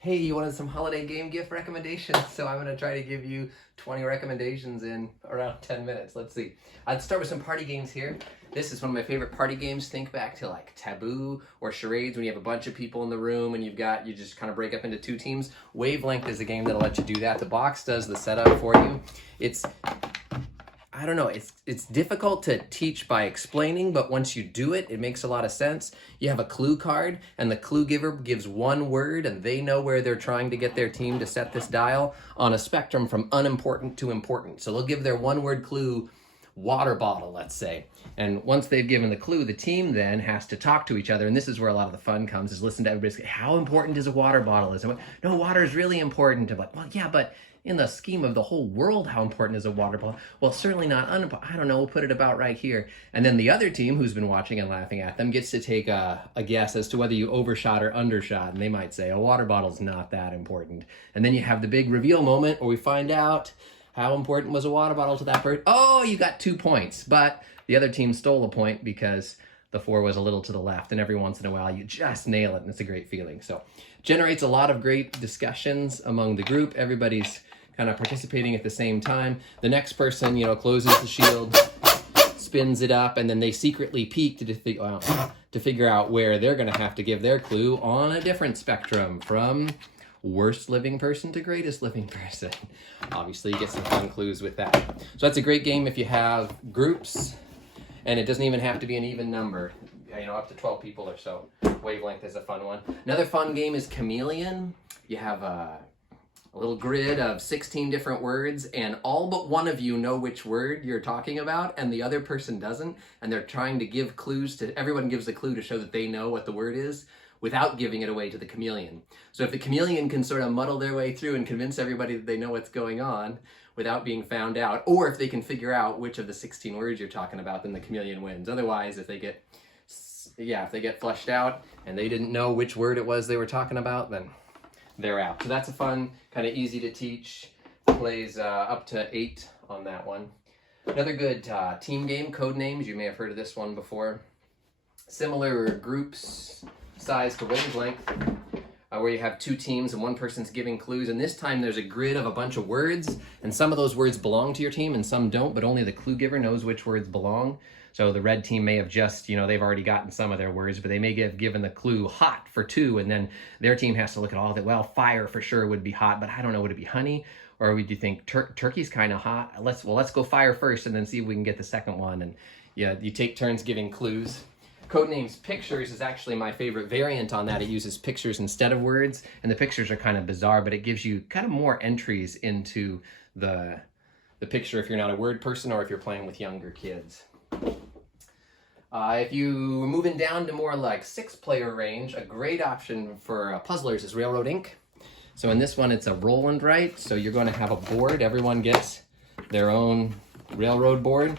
Hey, you wanted some holiday game gift recommendations? So I'm going to try to give you 20 recommendations in around 10 minutes. Let's see. I'd start with some party games here. This is one of my favorite party games. Think back to like Taboo or Charades when you have a bunch of people in the room and you just kind of break up into two teams. Wavelength is a game that'll let you do that. The box does the setup for you. I don't know, it's difficult to teach by explaining, but once you do it, it makes a lot of sense. You have a clue card, and the clue giver gives one word, and they know where they're trying to get their team to set this dial on a spectrum from unimportant to important. So they'll give their one-word clue, water bottle, let's say. And once they've given the clue, the team then has to talk to each other, and this is where a lot of the fun comes, is listen to everybody say, how important is a water bottle? No, water is really important. I'm like, well, yeah, but in the scheme of the whole world, how important is a water bottle? Well, certainly not unimportant. I don't know, we'll put it about right here. And then the other team, who's been watching and laughing at them, gets to take a guess as to whether you overshot or undershot. And they might say, a water bottle's not that important. And then you have the big reveal moment where we find out how important was a water bottle to that person. Oh, you got 2 points. But the other team stole a point because the 4 was a little to the left, and every once in a while you just nail it, and it's a great feeling. So generates a lot of great discussions among the group. Everybody's kind of participating at the same time. The next person, closes the shield, spins it up, and then they secretly peek to figure out where they're going to have to give their clue on a different spectrum from worst living person to greatest living person. Obviously, you get some fun clues with that. So that's a great game if you have groups, and it doesn't even have to be an even number. Up to 12 people or so. Wavelength is a fun one. Another fun game is Chameleon. You have a little grid of 16 different words, and all but one of you know which word you're talking about, and the other person doesn't, and they're trying to give clues to, everyone gives a clue to show that they know what the word is without giving it away to the chameleon. So if the chameleon can sort of muddle their way through and convince everybody that they know what's going on without being found out, or if they can figure out which of the 16 words you're talking about, then the chameleon wins. Otherwise, if they get flushed out and they didn't know which word it was they were talking about, then they're out. So that's a fun, kind of easy to teach. Plays up to 8 on that one. Another good team game, Codenames. You may have heard of this one before. Similar groups size to Wavelength, where you have 2 teams and one person's giving clues. And this time there's a grid of a bunch of words, and some of those words belong to your team and some don't, but only the clue giver knows which words belong. So the red team may have just, they've already gotten some of their words, but they may have given the clue hot for 2, and then their team has to look at all of it. Well, fire for sure would be hot, but I don't know, would it be honey? Or would you think turkey's kind of hot? Let's go fire first and then see if we can get the second one. And you take turns giving clues. Codenames Pictures is actually my favorite variant on that. It uses pictures instead of words, and the pictures are kind of bizarre, but it gives you kind of more entries into the picture if you're not a word person or if you're playing with younger kids. If you're moving down to more like 6-player range, a great option for puzzlers is Railroad Inc. So in this one, it's a roll and write. So you're going to have a board. Everyone gets their own railroad board.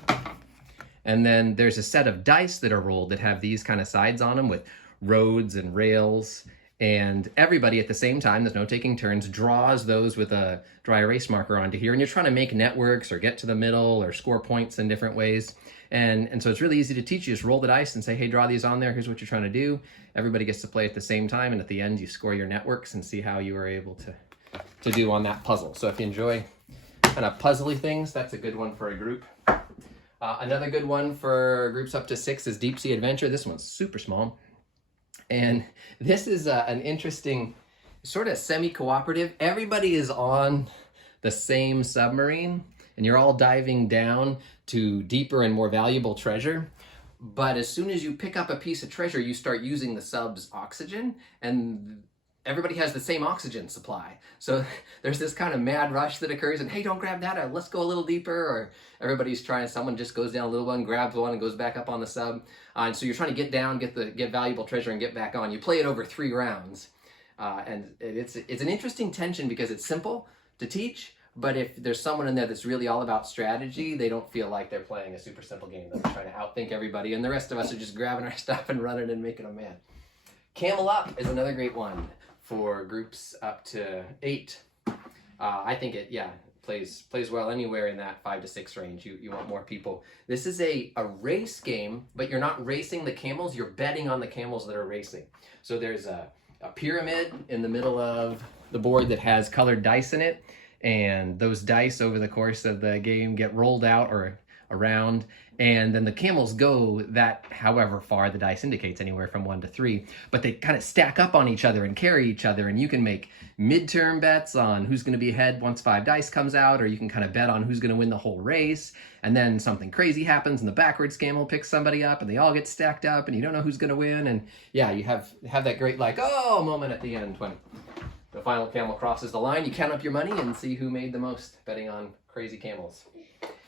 And then there's a set of dice that are rolled that have these kind of sides on them with roads and rails. And everybody at the same time, there's no taking turns, draws those with a dry erase marker onto here. And you're trying to make networks or get to the middle or score points in different ways. And so it's really easy to teach. You just roll the dice and say, hey, draw these on there. Here's what you're trying to do. Everybody gets to play at the same time. And at the end, you score your networks and see how you were able to do on that puzzle. So if you enjoy kind of puzzly things, that's a good one for a group. Another good one for groups up to 6 is Deep Sea Adventure. This one's super small. And this is an interesting, sort of semi-cooperative. Everybody is on the same submarine, and you're all diving down to deeper and more valuable treasure. But as soon as you pick up a piece of treasure, you start using the sub's oxygen, and everybody has the same oxygen supply. So there's this kind of mad rush that occurs, and hey, don't grab that, let's go a little deeper, or everybody's trying, someone just goes down a little one, grabs one, and goes back up on the sub. And so you're trying to get down, get valuable treasure, and get back on. You play it over 3 rounds. And it's an interesting tension because it's simple to teach, but if there's someone in there that's really all about strategy, they don't feel like they're playing a super simple game. They're trying to outthink everybody, and the rest of us are just grabbing our stuff and running and making them mad. Camel Up is another great one for groups up to 8. I think it plays well anywhere in that 5 to 6 range. You want more people. This is a race game, but you're not racing the camels, you're betting on the camels that are racing. So there's a pyramid in the middle of the board that has colored dice in it, and those dice over the course of the game get rolled out or around, and then the camels go that however far the dice indicates, anywhere from 1 to 3, but they kind of stack up on each other and carry each other, and you can make midterm bets on who's going to be ahead once 5 dice comes out, or you can kind of bet on who's going to win the whole race, and then something crazy happens and the backwards camel picks somebody up and they all get stacked up and you don't know who's going to win, and yeah, you have that great like oh moment at the end when the final camel crosses the line. You count up your money and see who made the most betting on crazy camels.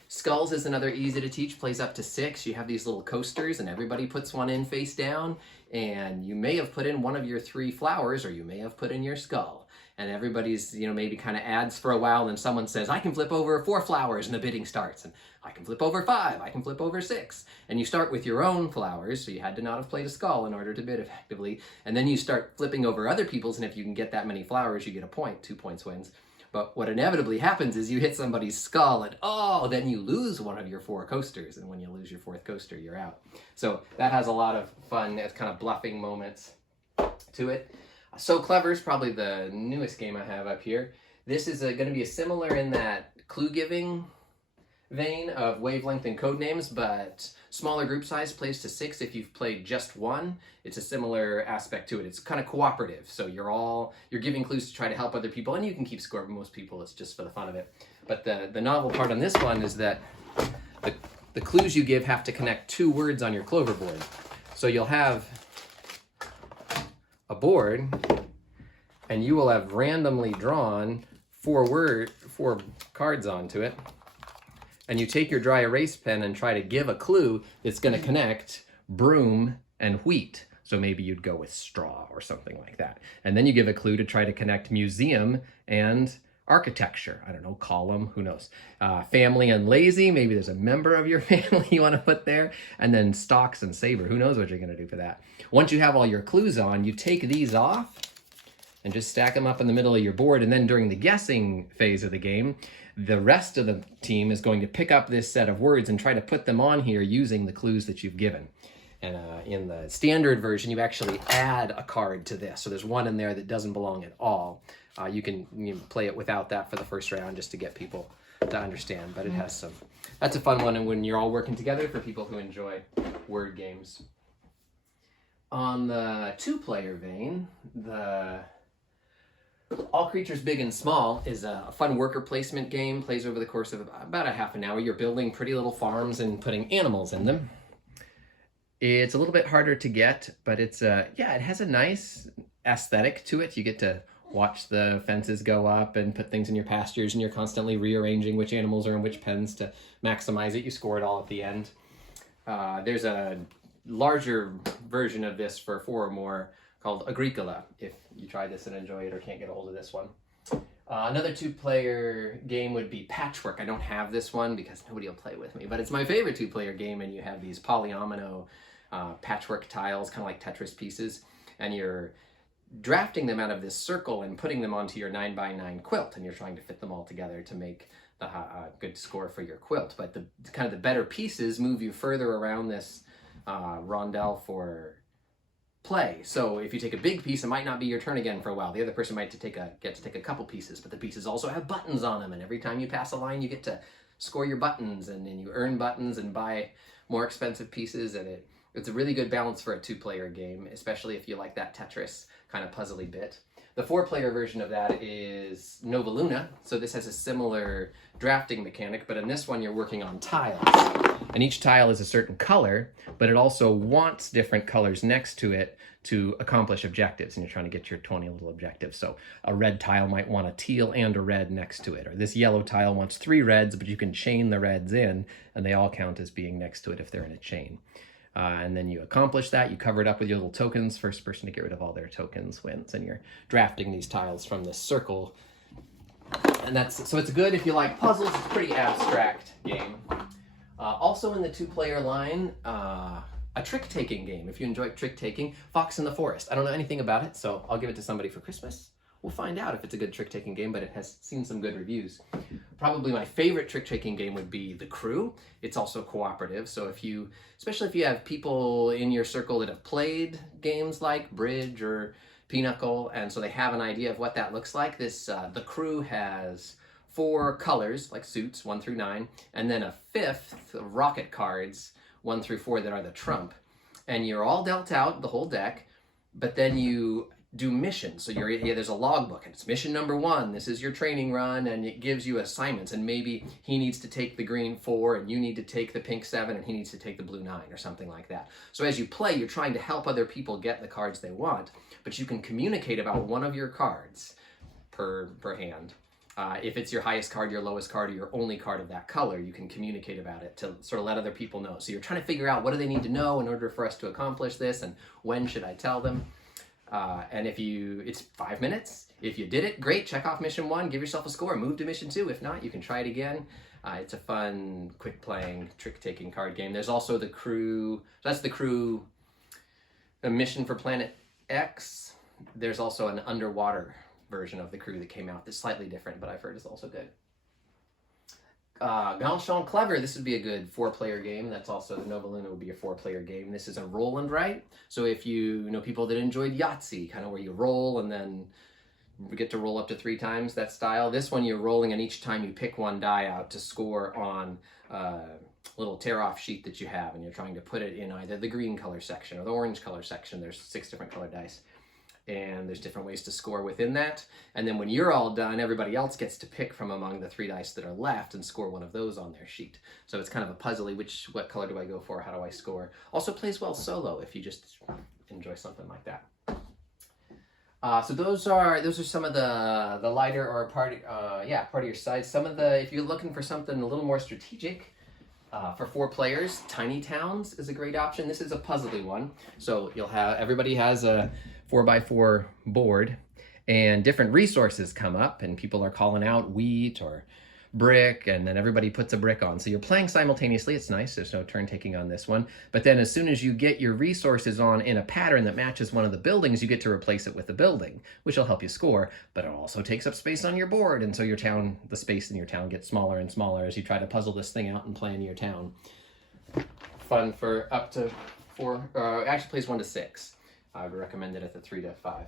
Skulls is another easy to teach, plays up to 6. You have these little coasters and everybody puts one in face down, and you may have put in one of your 3 flowers, or you may have put in your skull. And everybody's, maybe kind of adds for a while, and someone says, I can flip over 4 flowers, and the bidding starts. And I can flip over 5, I can flip over 6. And you start with your own flowers, so you had to not have played a skull in order to bid effectively. And then you start flipping over other people's, and if you can get that many flowers, you get a point. 2 points wins. But what inevitably happens is you hit somebody's skull and then you lose one of your 4 coasters. And when you lose your 4th coaster, you're out. So that has a lot of fun, kind of bluffing moments to it. So Clever is probably the newest game I have up here. This is going to be similar in that clue giving vein of wavelength and code names, but smaller group size, plays to 6 if you've played just one. It's a similar aspect to it. It's kind of cooperative, so you're giving clues to try to help other people, and you can keep score, but most people it's just for the fun of it. But the novel part on this one is that the clues you give have to connect 2 words on your Clover board. So you'll have a board, and you will have randomly drawn 4 cards onto it, and you take your dry erase pen and try to give a clue that's going to connect broom and wheat. So maybe you'd go with straw or something like that. And then you give a clue to try to connect museum and architecture. I don't know, column, who knows. Family and lazy, maybe there's a member of your family you want to put there. And then stocks and saber, who knows what you're going to do for that. Once you have all your clues on, you take these off and just stack them up in the middle of your board. And then during the guessing phase of the game, the rest of the team is going to pick up this set of words and try to put them on here using the clues that you've given. And in the standard version, you actually add a card to this. So there's one in there that doesn't belong at all. You can play it without that for the first round just to get people to understand. But it has some, that's a fun one, and when you're all working together for people who enjoy word games. On the 2-player vein, the All Creatures Big and Small is a fun worker placement game, plays over the course of about a half an hour. You're building pretty little farms and putting animals in them. It's a little bit harder to get, but it's it has a nice aesthetic to it. You get to watch the fences go up and put things in your pastures, and you're constantly rearranging which animals are in which pens to maximize it. You score it all at the end. There's a larger version of this for 4 or more called Agricola, if you try this and enjoy it or can't get a hold of this one. Another 2-player game would be Patchwork. I don't have this one because nobody will play with me, but it's my favorite 2-player game, and you have these polyomino patchwork tiles, kind of like Tetris pieces, and you're drafting them out of this circle and putting them onto your 9x9 quilt, and you're trying to fit them all together to make the good score for your quilt. But the kind of the better pieces move you further around this rondelle for play. So if you take a big piece, it might not be your turn again for a while. The other person might get to take a couple pieces, but the pieces also have buttons on them, and every time you pass a line, you get to score your buttons, and then you earn buttons and buy more expensive pieces, and it's a really good balance for a 2-player game, especially if you like that Tetris kind of puzzly bit. The 4-player version of that is Nova Luna. So this has a similar drafting mechanic, but in this one you're working on tiles. And each tile is a certain color, but it also wants different colors next to it to accomplish objectives, and you're trying to get your 20 little objectives. So a red tile might want a teal and a red next to it, or this yellow tile wants 3 reds, but you can chain the reds in, and they all count as being next to it if they're in a chain. And then you accomplish that, you cover it up with your little tokens. First person to get rid of all their tokens wins, and you're drafting these tiles from this circle. And so it's good if you like puzzles. It's a pretty abstract game. Also in the 2-player line, a trick-taking game. If you enjoy trick-taking, Fox in the Forest. I don't know anything about it, so I'll give it to somebody for Christmas. We'll find out if it's a good trick-taking game, but it has seen some good reviews. Probably my favorite trick-taking game would be The Crew. It's also cooperative, so especially if you have people in your circle that have played games like Bridge or pinochle, and so they have an idea of what that looks like. This the crew has 4 colors, like suits, 1 through 9, and then a 5th of rocket cards, 1 through 4, that are the trump. And you're all dealt out, the whole deck, but then you do missions. So there's a logbook, and it's mission number 1. This is your training run, and it gives you assignments. And maybe he needs to take the green 4, and you need to take the pink 7, and he needs to take the blue 9, or something like that. So as you play, you're trying to help other people get the cards they want, but you can communicate about one of your cards per hand. If it's your highest card, your lowest card, or your only card of that color, you can communicate about it to sort of let other people know. So you're trying to figure out what do they need to know in order for us to accomplish this, and when should I tell them? And it's 5 minutes. If you did it, great, check off mission 1, give yourself a score, move to mission 2. If not, you can try it again. It's a fun, quick playing, trick-taking card game. There's also the crew, that's the crew, a mission for Planet X. There's also an underwater version of the crew that came out that's slightly different, but I've heard is also good. Ganchon Clever, this would be a good 4-player game. That's also, the Nova Luna would be a 4-player game. This is a roll and write. So if you know people that enjoyed Yahtzee, kind of where you roll and then we get to roll up to 3 times, that style. This one you're rolling, and each time you pick 1 die out to score on a little tear-off sheet that you have, and you're trying to put it in either the green color section or the orange color section. There's 6 different colored dice, and there's different ways to score within that. And then when you're all done, everybody else gets to pick from among the 3 dice that are left and score one of those on their sheet. So it's kind of a puzzly, what color do I go for? How do I score? Also plays well solo if you just enjoy something like that. So those are some of the lighter or part of your size. Some of the, if you're looking for something a little more strategic, for 4 players, Tiny Towns is a great option. This is a puzzly one. So everybody has a 4x4 board, and different resources come up, and people are calling out wheat or brick, and then everybody puts a brick on. So you're playing simultaneously. It's nice. There's no turn taking on this one. But then as soon as you get your resources on in a pattern that matches one of the buildings, you get to replace it with the building, which will help you score, but it also takes up space on your board. And so the space in your town gets smaller and smaller as you try to puzzle this thing out and play in your town. Fun for up to 4, actually plays 1 to 6. I would recommend it at the 3 to 5.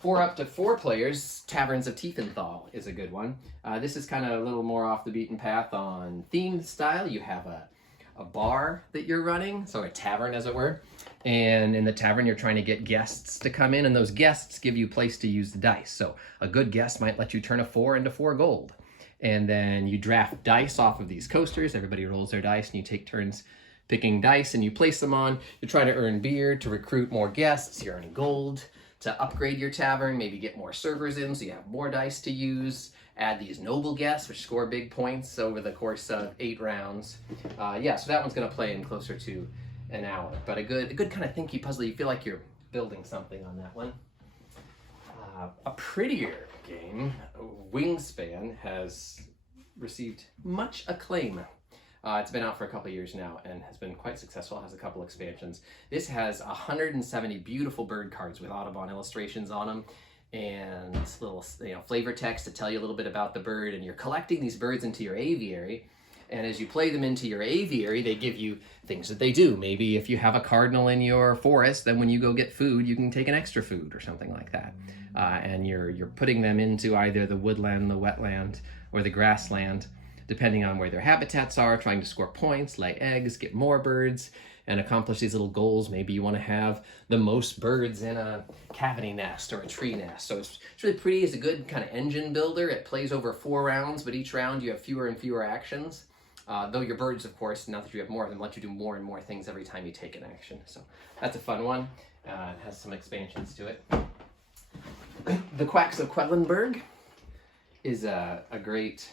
4 up to 4 players, Taverns of Tiefenthal is a good one. This is kind of a little more off the beaten path on themed style. You have a bar that you're running, so a tavern as it were. And in the tavern, you're trying to get guests to come in, and those guests give you a place to use the dice. So a good guest might let you turn a 4 into 4 gold. And then you draft dice off of these coasters. Everybody rolls their dice, and you take turns picking dice, and you place them on. You're trying to earn beer to recruit more guests. You're earning gold to upgrade your tavern, maybe get more servers in so you have more dice to use. Add these noble guests, which score big points over the course of 8 rounds. So that one's going to play in closer to an hour. But a good kind of thinky puzzle. You feel like you're building something on that one. A prettier game, Wingspan, has received much acclaim. It's been out for a couple years now and has been quite successful. It has a couple expansions. This has 170 beautiful bird cards with Audubon illustrations on them, and little flavor text to tell you a little bit about the bird. And you're collecting these birds into your aviary. And as you play them into your aviary, they give you things that they do. Maybe if you have a cardinal in your forest, then when you go get food, you can take an extra food or something like that. And you're putting them into either the woodland, the wetland, or the grassland, depending on where their habitats are, trying to score points, lay eggs, get more birds, and accomplish these little goals. Maybe you want to have the most birds in a cavity nest or a tree nest. So it's really pretty. It's a good kind of engine builder. It plays over 4 rounds, but each round you have fewer and fewer actions. Though your birds, of course, now that you have more of them, let you do more and more things every time you take an action. So that's a fun one. It has some expansions to it. The Quacks of Quellenberg is a great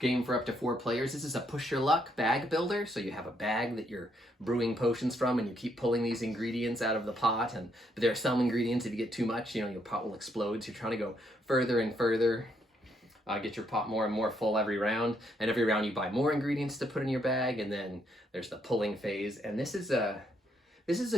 game for up to 4 players. This is a push your luck bag builder. So you have a bag that you're brewing potions from, and you keep pulling these ingredients out of the pot. But there are some ingredients, if you get too much, your pot will explode. So you're trying to go further and further. Get your pot more and more full every round. And every round you buy more ingredients to put in your bag. And then there's the pulling phase. And this is a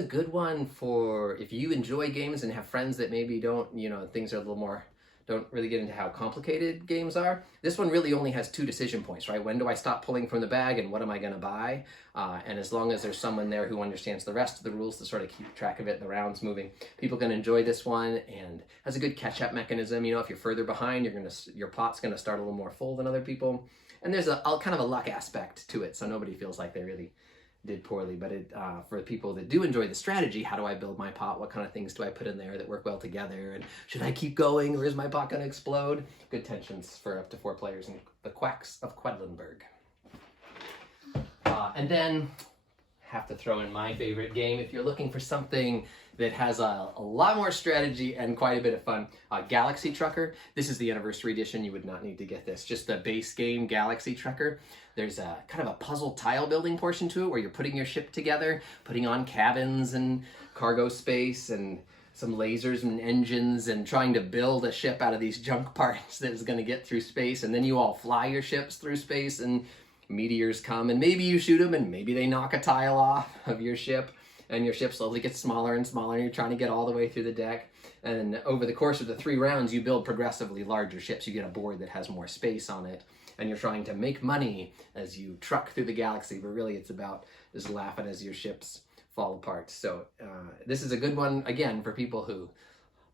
good one for if you enjoy games and have friends that maybe don't, things are a little more don't really get into how complicated games are. This one really only has 2 decision points, right? When do I stop pulling from the bag and what am I going to buy? And as long as there's someone there who understands the rest of the rules to sort of keep track of it and the rounds moving, people can enjoy this one, and has a good catch-up mechanism. You know, if you're further behind, your pot's going to start a little more full than other people. And there's a kind of a luck aspect to it, so nobody feels like they really did poorly. But for people that do enjoy the strategy, how do I build my pot? What kind of things do I put in there that work well together? And should I keep going, or is my pot going to explode? Good tensions for up to 4 players in the Quacks of Quedlinburg. And then have to throw in my favorite game if you're looking for something that has a lot more strategy and quite a bit of fun. Galaxy Trucker. This is the anniversary edition. You would not need to get this. Just the base game, Galaxy Trucker. There's a kind of a puzzle tile building portion to it where you're putting your ship together, putting on cabins and cargo space and some lasers and engines, and trying to build a ship out of these junk parts that is going to get through space. And then you all fly your ships through space, and meteors come, and maybe you shoot them, and maybe they knock a tile off of your ship, and your ship slowly gets smaller and smaller, and you're trying to get all the way through the deck. And over the course of the 3 rounds, you build progressively larger ships. You get a board that has more space on it, and you're trying to make money as you truck through the galaxy, but really it's about just laughing as your ships fall apart. So this is a good one, again, for people who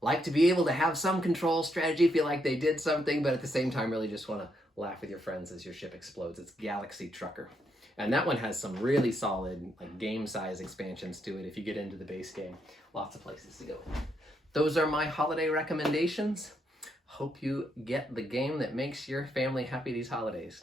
like to be able to have some control strategy, feel like they did something, but at the same time really just want to laugh with your friends as your ship explodes. It's Galaxy Trucker. And that one has some really solid game size expansions to it if you get into the base game. Lots of places to go. Those are my holiday recommendations. Hope you get the game that makes your family happy these holidays.